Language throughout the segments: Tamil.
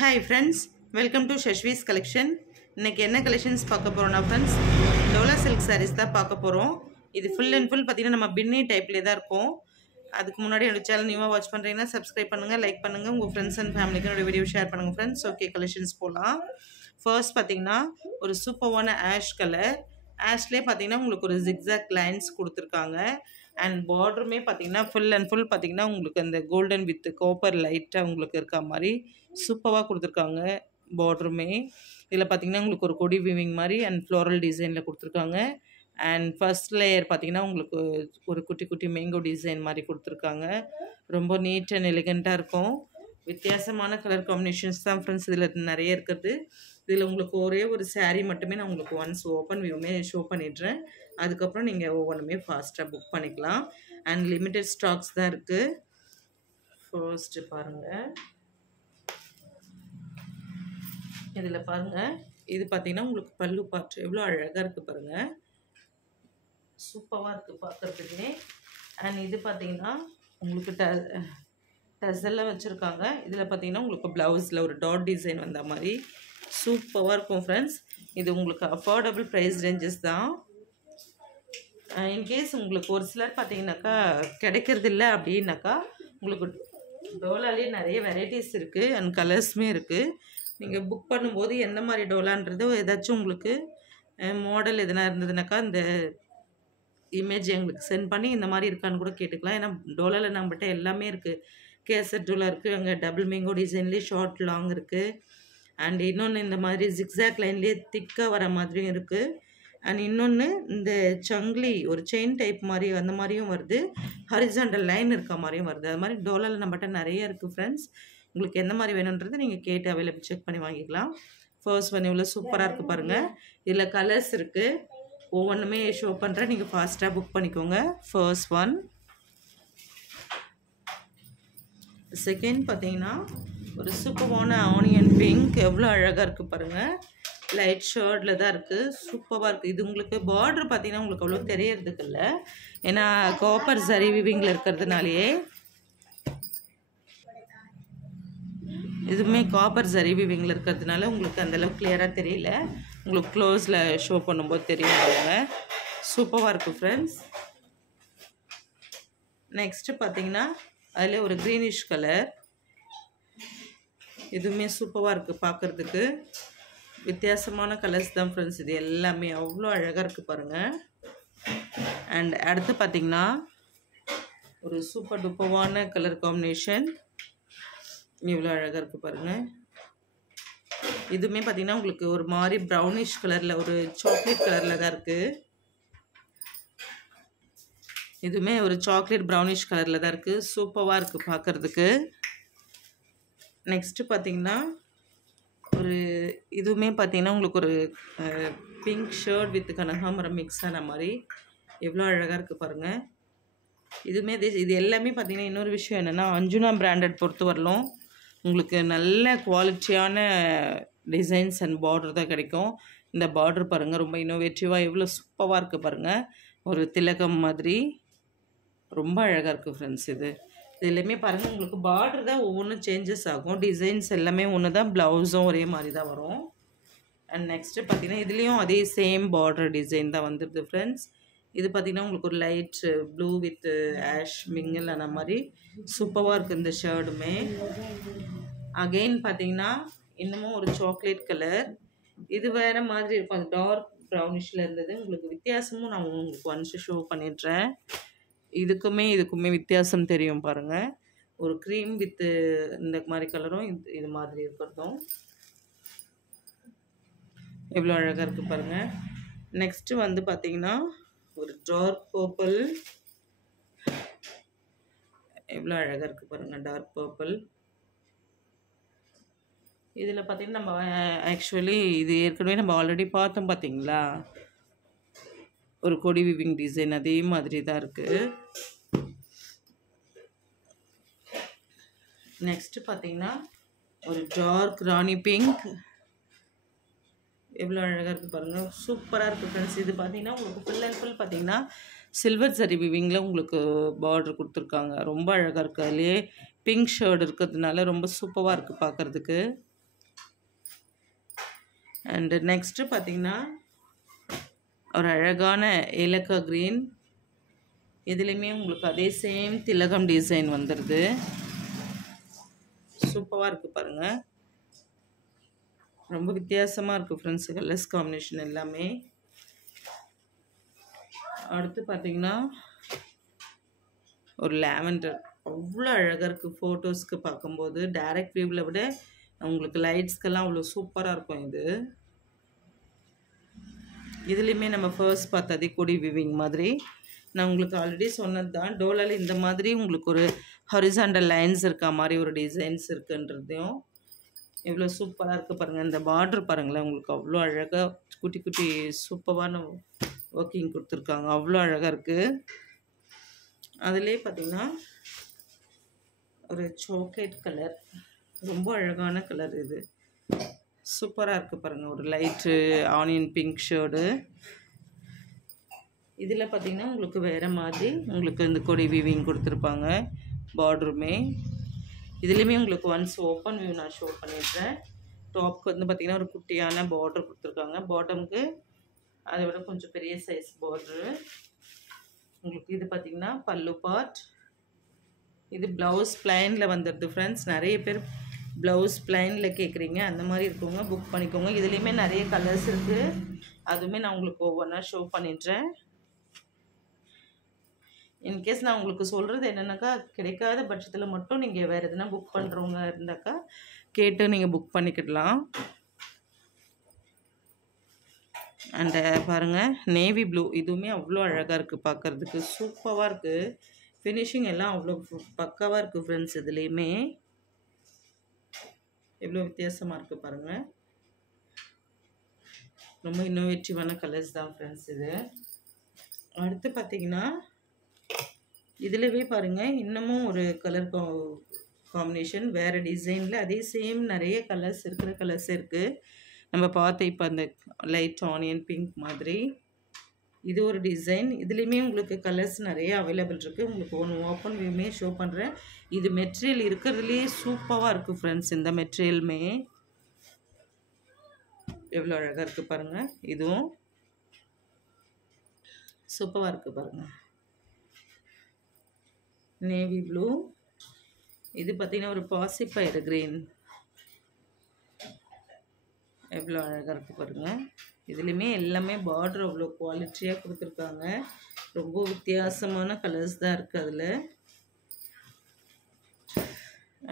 Hi friends, welcome to Shashvi's collection. இன்னைக்கு என்ன கலெக்ஷன்ஸ் பார்க்க போறோம்னா friends, டோலா silk sarees தான் பார்க்க போறோம். இது full and full பாத்தீங்கன்னா நம்ம பின்னி டைப்ல தான் இருக்கும். அதுக்கு முன்னாடி என்னோட சேனல் நியூவா வாட்ச் பண்றீங்கன்னா subscribe பண்ணுங்க, லைக் பண்ணுங்க, உங்க friends and familyக்கு என்னோட வீடியோ ஷேர் பண்ணுங்க friends. ஓகே கலெக்ஷன்ஸ் போலாம். ஃபர்ஸ்ட் பாத்தீங்கன்னா ஒரு சூப்பரான ஆஷ் கலர். ஆஷ்லயே பாத்தீங்கன்னா உங்களுக்கு ஒரு zigzag lines கொடுத்திருக்காங்க. அண்ட் பார்டருமே பார்த்தீங்கன்னா ஃபுல் அண்ட் ஃபுல் பார்த்தீங்கன்னா உங்களுக்கு அந்த கோல்டன் வித் காப்பர் லைட்டாக உங்களுக்கு இருக்க மாதிரி சூப்பராக கொடுத்துருக்காங்க. பார்டருமே இதில் பார்த்தீங்கன்னா உங்களுக்கு ஒரு கொடி வீவிங் மாதிரி அண்ட் ஃப்ளோரல் டிசைனில் கொடுத்துருக்காங்க. அண்ட் ஃபர்ஸ்ட் லேயர் பார்த்தீங்கன்னா உங்களுக்கு ஒரு குட்டி குட்டி மேங்கோ டிசைன் மாதிரி கொடுத்துருக்காங்க. ரொம்ப நீட் அண்ட் எலிகண்ட்டாக இருக்கும். வித்தியாசமான கலர் காம்பினேஷன்ஸ் தான் ஃப்ரெண்ட்ஸ் இதில் நிறைய இருக்குது. இதில் உங்களுக்கு ஒரே ஒரு சாரீ மட்டுமே நான் உங்களுக்கு ஒன்ஸ் ஓப்பன் வியூமே ஷோ பண்ணிடுறேன். அதுக்கப்புறம் நீங்கள் ஒவ்வொன்றுமே ஃபாஸ்ட்டாக புக் பண்ணிக்கலாம். அண்ட் லிமிட்டட் ஸ்டாக்ஸ் தான் இருக்குது. ஃபர்ஸ்ட்டு பாருங்கள், இதில் பாருங்கள், இது பார்த்தீங்கன்னா உங்களுக்கு பல்லு பார்ட் எவ்வளோ அழகாக இருக்குது பாருங்கள். சூப்பராக இருக்குது பார்க்குறதுக்குமே. அண்ட் இது பார்த்தீங்கன்னா உங்களுக்கு டசல்லாம் வச்சுருக்காங்க. இதில் பார்த்தீங்கன்னா உங்களுக்கு ப்ளவுஸில் ஒரு டாட் டிசைன் வந்த மாதிரி சூப்பராக இருக்கும் ஃப்ரெண்ட்ஸ். இது உங்களுக்கு அஃபோர்டபுள் ப்ரைஸ் ரேஞ்சஸ் தான். இன்கேஸ் உங்களுக்கு ஒரு சிலர் பார்த்தீங்கன்னாக்கா கிடைக்கிறது இல்லை அப்படின்னாக்கா உங்களுக்கு டோலாலே நிறைய வெரைட்டிஸ் இருக்குது அண்ட் கலர்ஸுமே இருக்குது. நீங்கள் புக் பண்ணும்போது எந்த மாதிரி டோலான்றது ஏதாச்சும் உங்களுக்கு மாடல் எதனா இருந்ததுனாக்கா இந்த இமேஜ் எங்களுக்கு சென்ட் பண்ணி இந்த மாதிரி இருக்கான்னு கூட கேட்டுக்கலாம். ஏன்னா டோலாவில் நம்மகிட்ட எல்லாமே இருக்குது. கேசட் டோலா இருக்குது, அங்கே டபுள் மேங்கோ டிசைன்லேயே ஷார்ட் லாங் இருக்குது. அண்ட் இன்னொன்று இந்த மாதிரி ஜிக்ஸாக் லைன்லேயே திக்காக வர மாதிரியும் இருக்குது. அண்ட் இன்னொன்று இந்த சங்கிலி ஒரு செயின் டைப் மாதிரி அந்த மாதிரியும் வருது, ஹரிசாண்டல் லைன் இருக்க மாதிரியும் வருது. அது மாதிரி டோலாவில் நம்மகிட்ட நிறைய இருக்குது ஃப்ரெண்ட்ஸ். உங்களுக்கு எந்த மாதிரி வேணுன்றது நீங்கள் கேட்டு அவைலபிள் செக் பண்ணி வாங்கிக்கலாம். ஃபர்ஸ்ட் ஒன் இவ்வளோ சூப்பராக இருக்குது பாருங்கள். இதில் கலர்ஸ் இருக்குது, ஒவ்வொன்றுமே ஷோ பண்ணுறேன், நீங்கள் ஃபாஸ்ட்டாக புக் பண்ணிக்கோங்க. First one. செகண்ட் பார்த்தீங்கன்னா ஒரு சூப்பரான ஆனியன் பிங்க், எவ்வளோ அழகாக இருக்குது பாருங்கள். லைட் ஷர்ட்டில் தான் இருக்குது, சூப்பராக இருக்குது. இது உங்களுக்கு பார்டர் பார்த்தீங்கன்னா உங்களுக்கு அவ்வளோ தெரியறதுக்கு இல்லை, ஏன்னா காப்பர் சரி விவிங்கில் இருக்கிறதுனாலேயே இதுவுமே காப்பர் சரி விவிங்கில் இருக்கிறதுனால உங்களுக்கு அந்தளவுக்கு கிளியராக தெரியல. உங்களுக்கு க்ளோஸில் ஷோ பண்ணும்போது தெரியும் பாருங்க. சூப்பராக இருக்குது ஃப்ரெண்ட்ஸ். நெக்ஸ்ட்டு பார்த்தீங்கன்னா அதில் ஒரு க்ரீனிஷ் கலர், இதுவுமே சூப்பராக இருக்குது பார்க்குறதுக்கு. வித்தியாசமான கலர்ஸ் தான் ஃப்ரெண்ட்ஸ், இது எல்லாமே அவ்வளோ அழகாக இருக்குது பாருங்கள். அண்ட் அடுத்து பார்த்திங்கன்னா ஒரு சூப்பர் டூப்பரான கலர் காம்பினேஷன், இவ்வளோ அழகாக இருக்குது பாருங்கள். இதுவுமே பார்த்திங்கன்னா உங்களுக்கு ஒரு மாதிரி ப்ரௌனிஷ் கலரில் ஒரு சாக்லேட் கலரில் தான் இருக்குது. இதுவுமே ஒரு சாக்லேட் ப்ரௌனிஷ் கலரில் தான் இருக்குது, சூப்பராக இருக்குது பார்க்குறதுக்கு. நெக்ஸ்ட்டு பார்த்திங்கன்னா ஒரு இதுவுமே பார்த்திங்கன்னா உங்களுக்கு ஒரு பிங்க் ஷர்ட் வித் கனகாமரம் மிக்ஸ் ஆன மாதிரி எவ்வளோ அழகாக இருக்குது பாருங்கள். இதுவுமே இது எல்லாமே பார்த்திங்கன்னா இன்னொரு விஷயம் என்னென்னா அஞ்சுனா பிராண்டட் பொறுத்து வரலும் உங்களுக்கு நல்ல குவாலிட்டியான டிசைன்ஸ் அண்ட் பார்டர் தான் கிடைக்கும். இந்த பார்டர் பாருங்கள், ரொம்ப இன்னோவேட்டிவாக எவ்வளோ சூப்பராக இருக்குது பாருங்கள். ஒரு திலகம் மாதிரி ரொம்ப அழகாக இருக்குது ஃப்ரெண்ட்ஸ். இது எல்லாமே பாருங்கள், உங்களுக்கு பார்டர் தான் ஒவ்வொன்றும் சேஞ்சஸ் ஆகும், டிசைன்ஸ் எல்லாமே ஒன்று தான், ப்ளவுஸும் ஒரே மாதிரி தான் வரும். அண்ட் நெக்ஸ்ட்டு பார்த்திங்கன்னா இதுலேயும் அதே சேம் பார்டர் டிசைன் தான் வந்துடுது ஃப்ரெண்ட்ஸ். இது பார்த்திங்கன்னா உங்களுக்கு ஒரு light blue with ash mingle ஆன மாதிரி சூப்பராக இருக்குது இந்த ஷர்ட்டுமே. அகெயின் பார்த்திங்கன்னா இன்னமும் ஒரு சாக்லேட் கலர், இது வேறு மாதிரி இருக்கும், அது டார்க் ப்ரௌனிஷில் இருந்தது. உங்களுக்கு வித்தியாசமும் நான் உங்களுக்கு ஒன்ஸ் ஷோ பண்ணிடுறேன். இதுக்குமே வித்தியாசம் தெரியும் பாருங்கள். ஒரு க்ரீம் வித்து இந்த மாதிரி கலரும் இது மாதிரி இருக்கிறதும் எவ்வளோ அழகாக இருக்குது பாருங்கள். நெக்ஸ்ட்டு வந்து பார்த்திங்கன்னா ஒரு டார்க் பர்பிள், எவ்வளோ அழகாக இருக்குது பாருங்கள், டார்க் பர்பிள். இதில் பார்த்திங்கன்னா நம்ம ஆக்சுவலி இது ஏற்கனவே நம்ம ஆல்ரெடி பார்த்தோம் பார்த்தீங்களா, ஒரு கொடி விவிங் டிசைன் அதே மாதிரி தான் இருக்குது. நெக்ஸ்ட்டு பார்த்தீங்கன்னா ஒரு டார்க் ராணி பிங்க், எவ்வளோ அழகாக இருக்குது பாருங்கள், சூப்பராக இருக்குது ஃப்ரெண்ட்ஸ். இது பார்த்தீங்கன்னா உங்களுக்கு ஃபுல் அண்ட் ஃபுல் பார்த்தீங்கன்னா சில்வர் சரி விவிங்கில் உங்களுக்கு பார்டர் கொடுத்துருக்காங்க, ரொம்ப அழகாக இருக்குது. அதுலேயே பிங்க் ஷர்ட் இருக்கிறதுனால ரொம்ப சூப்பராக இருக்குது பார்க்குறதுக்கு. அண்டு நெக்ஸ்ட்டு பார்த்திங்கன்னா ஒரு அழகான ஏலக்காய் க்ரீன். இதுலேயுமே உங்களுக்கு அதே சேம் திலகம் டிசைன் வந்துடுது. சூப்பராக இருக்குது பாருங்கள். ரொம்ப வித்தியாசமாக இருக்குது ஃப்ரெண்ட்ஸ் கலர்ஸ் காம்பினேஷன் எல்லாமே. அடுத்து பார்த்திங்கன்னா ஒரு லாவெண்டர். அவ்வளோ அழகாக இருக்குது ஃபோட்டோஸ்க்கு பார்க்கும்போது. டைரக்ட் வியூவில் விட உங்களுக்கு லைட்ஸ்க்கெல்லாம் அவ்வளோ சூப்பராக இருக்கும் இது. இதுலேயுமே நம்ம ஃபர்ஸ்ட் பார்த்ததே கொடி விவிங் மாதிரி. நான் உங்களுக்கு ஆல்ரெடி சொன்னது தான். டோலாவில் இந்த மாதிரி உங்களுக்கு ஒரு ஹாரிசாண்டல் லைன்ஸ் இருக்க மாதிரி ஒரு டிசைன்ஸ் இருக்குன்றதையும் எவ்வளோ சூப்பராக இருக்குது பாருங்கள். இந்த பார்டர் பாருங்களேன், உங்களுக்கு அவ்வளோ அழகாக குட்டி குட்டி சூப்பரான ஒர்க்கிங் கொடுத்துருக்காங்க. அவ்வளோ அழகாக இருக்குது. அதுலேயே பார்த்திங்கன்னா ஒரு சாக்லேட் கலர், ரொம்ப அழகான கலர் இது. சூப்பராக இருக்குது பாருங்கள். ஒரு லைட்டு ஆனியன் பிங்க் ஷேடு. இதில் பார்த்திங்கன்னா உங்களுக்கு வேறு மாதிரி உங்களுக்கு இந்த கொடி வீவிங் கொடுத்துருப்பாங்க பார்டருமே. இதுலேயுமே உங்களுக்கு ஒன்ஸ் ஓப்பன் வியூ நான் ஷோ பண்ணிடுறேன். டாப்க்கு வந்து பார்த்திங்கன்னா ஒரு குட்டியான பார்டர் கொடுத்துருக்காங்க. பாட்டமுக்கு அதை விட கொஞ்சம் பெரிய சைஸ் பார்டரு. உங்களுக்கு இது பார்த்திங்கன்னா பல்லு பார்ட். இது ப்ளவுஸ் ப்ளைனில் வந்துடுது ஃப்ரெண்ட்ஸ். நிறைய பேர் ப்ளவுஸ் ப்ளைனில் கேட்குறீங்க. அந்த மாதிரி இருக்கவங்க புக் பண்ணிக்கோங்க. இதுலேயுமே நிறைய கலர்ஸ் இருக்குது. அதுவுமே நான் உங்களுக்கு ஒவ்வொன்றா ஷோ பண்ணிடுறேன். இன்கேஸ் நான் உங்களுக்கு சொல்கிறது என்னென்னாக்கா, கிடைக்காத பட்சத்தில் மட்டும் நீங்கள் வேறு எதுனா புக் பண்ணுறவங்க இருந்தாக்கா கேட்டு நீங்கள் புக் பண்ணிக்கிடலாம். அண்டு பாருங்கள் நேவி ப்ளூ. இதுவுமே அவ்வளோ அழகாக இருக்குது பார்க்குறதுக்கு. சூப்பராக இருக்குது. ஃபினிஷிங் எல்லாம் அவ்வளோ பக்காவாக இருக்குது ஃப்ரெண்ட்ஸ். இதுலேயுமே எவ்வளோ வித்தியாசமாக இருக்குது பாருங்கள். ரொம்ப இன்னோவேட்டிவான கலர்ஸ் தான் ஃப்ரெண்ட்ஸ் இது. அடுத்து பார்த்திங்கன்னா இதிலவே பாருங்கள் இன்னமும் ஒரு கலர் காம்பினேஷன் வேறு டிசைனில். அதே சேம் நிறைய கலர்ஸ் இருக்கிற கலர்ஸ் இருக்குது. நம்ம பார்த்த இப்போ அந்த லைட் ஆனியன் பிங்க் மாதிரி இது ஒரு டிசைன். இதுலேயுமே உங்களுக்கு கலர்ஸ் நிறைய அவைலபிள் இருக்குது. உங்களுக்கு ஒன்று ஓப்பன் வியூமே ஷோ பண்ணுறேன். இது மெட்டீரியல் இருக்கிறதுலே சூப்பராக இருக்குது ஃப்ரெண்ட்ஸ். இந்த மெட்டீரியலுமே எவ்வளோ அழகாக இருக்குது பாருங்கள். இதுவும் சூப்பராக இருக்குது பாருங்கள். Navy blue. இது பார்த்திங்கன்னா ஒரு பாசிப்பயிறு க்ரீன். எவ்வளோ அழகாக இருக்குது பாருங்கள். இதுலேயுமே எல்லாமே பார்டர் அவ்வளோ குவாலிட்டியாக கொடுத்துருக்காங்க. ரொம்ப வித்தியாசமான கலர்ஸ் தான் இருக்குது அதில்.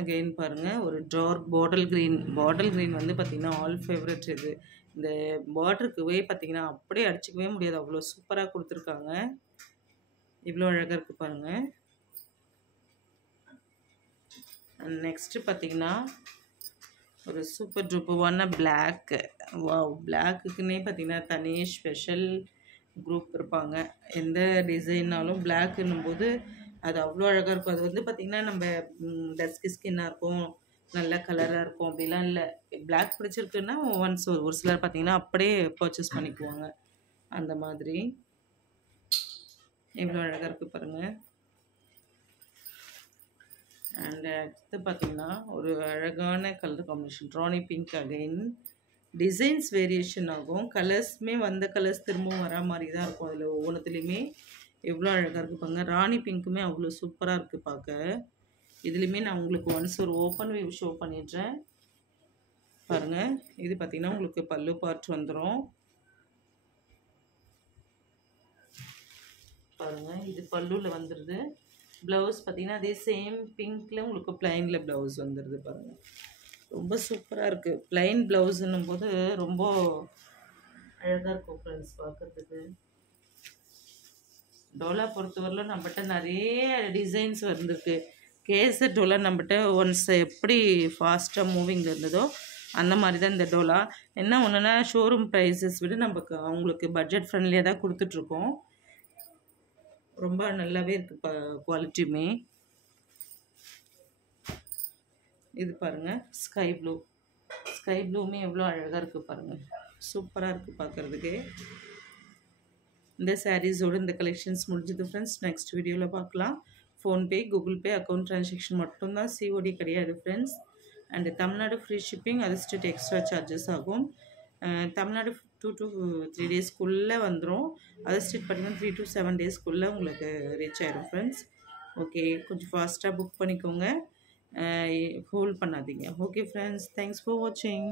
அகெயின் பாருங்கள் ஒரு dark bottle green. Bottle green வந்து பார்த்திங்கன்னா ஆல் ஃபேவரட் இது. இந்த பார்டருக்குவே பார்த்திங்கன்னா அப்படியே அடிச்சிக்கவே முடியாது, அவ்வளோ சூப்பராக கொடுத்துருக்காங்க. இவ்வளோ அழகாக இருக்குது பாருங்கள். நெக்ஸ்ட்டு பார்த்திங்கன்னா ஒரு சூப்பர் டூப்பரான பிளாக்கு. வாவ், பிளாக்குக்குன்னே பார்த்திங்கன்னா தனி ஸ்பெஷல் குரூப் இருப்பாங்க. எந்த டிசைன்னாலும் பிளாக்குன்னும் போது அது அவ்வளோ அழகாக இருக்கும். அது வந்து பார்த்திங்கன்னா நம்ம டஸ்கி ஸ்கின்னாக இருக்கும், நல்ல கலராக இருக்கும் அப்படிலாம் இல்லை. பிளாக் பிடிச்சிருக்குன்னா ஒன்ஸ் ஒரு சிலர் பார்த்திங்கன்னா அப்படியே பர்ச்சேஸ் பண்ணிக்குவாங்க. அந்த மாதிரி எவ்வளோ அழகாக இருக்குது பாருங்கள். அண்ட் அடுத்து பார்த்திங்கன்னா ஒரு அழகான கலர் காம்பினேஷன் ராணி பிங்க். அகைன் டிசைன்ஸ் வேரியேஷன் ஆகும். கலர்ஸுமே வந்த கலர்ஸ் திரும்பவும் வரா மாதிரி தான் இருக்கும். அதில் ஒவ்வொன்றுத்துலேயுமே எவ்வளோ அழகாக இருக்குது பாருங்க. ராணி பிங்க்குமே அவ்வளோ சூப்பராக இருக்குது பார்க்க. இதுலேயுமே நான் உங்களுக்கு ஒன்ஸ் ஒரு ஓப்பன் வியூ ஷோ பண்ணிடுறேன் பாருங்கள். இது பார்த்திங்கன்னா உங்களுக்கு பல்லு பார்ட் வந்துடும் பாருங்கள். இது பல்லுவில் வந்துடுது. ப்ளவுஸ் பார்த்திங்கன்னா அதே சேம் பிங்க்கில் உங்களுக்கு ப்ளைனில் ப்ளவுஸ் வந்துடுது பாருங்கள். ரொம்ப சூப்பராக இருக்குது. ப்ளைன் ப்ளவுஸுன்னும் போது ரொம்ப அழகாக இருக்கும் ஃப்ரெண்ட்ஸ் பார்க்குறதுக்கு. டோலா பொறுத்தவரையிலும் நம்மகிட்ட நிறைய டிசைன்ஸ் வந்துருக்கு. கேசர் டோலா நம்மகிட்ட ஒன்ஸ் எப்படி ஃபாஸ்ட்டாக மூவிங்கில் இருந்ததோ அந்த மாதிரி தான் இந்த டோலா. என்ன ஒன்றுனா ஷோரூம் ப்ரைஸஸ் விட நமக்கு அவங்களுக்கு பட்ஜெட் ஃப்ரெண்ட்லியாக தான் கொடுத்துட்ருக்கோம். ரொம்ப நல்லாவே இருக்குது குவாலிட்டியுமே. இது பாருங்கள் ஸ்கை ப்ளூ. ஸ்கை ப்ளூவுமே எவ்வளோ அழகாக இருக்குது பாருங்கள். சூப்பராக இருக்குது பார்க்குறதுக்கு. இந்த சாரீஸோடு இந்த கலெக்ஷன்ஸ் முடிஞ்சது ஃப்ரெண்ட்ஸ். நெக்ஸ்ட் வீடியோவில் பார்க்கலாம். PhonePe, Google Pay account transaction மட்டும்தான், சிஓடி கிடையாது friends. And Tamil Nadu free shipping, அது ஸ்டேட் எக்ஸ்ட்ரா சார்ஜஸ் ஆகும். தமிழ்நாடு 2 to 3 டேஸ்க்குள்ளே வந்துடும். அதர் ஸ்டேட் பார்த்தீங்கன்னா 3 to 7 டேஸ்க்குள்ளே உங்களுக்கு ரீச் ஆயிடும் ஃப்ரெண்ட்ஸ். ஓகே, கொஞ்சம் ஃபாஸ்ட்டாக புக் பண்ணிக்கோங்க, ஹோல்ட் பண்ணாதீங்க. ஓகே ஃப்ரெண்ட்ஸ், தேங்க்ஸ் ஃபார் வாட்சிங்.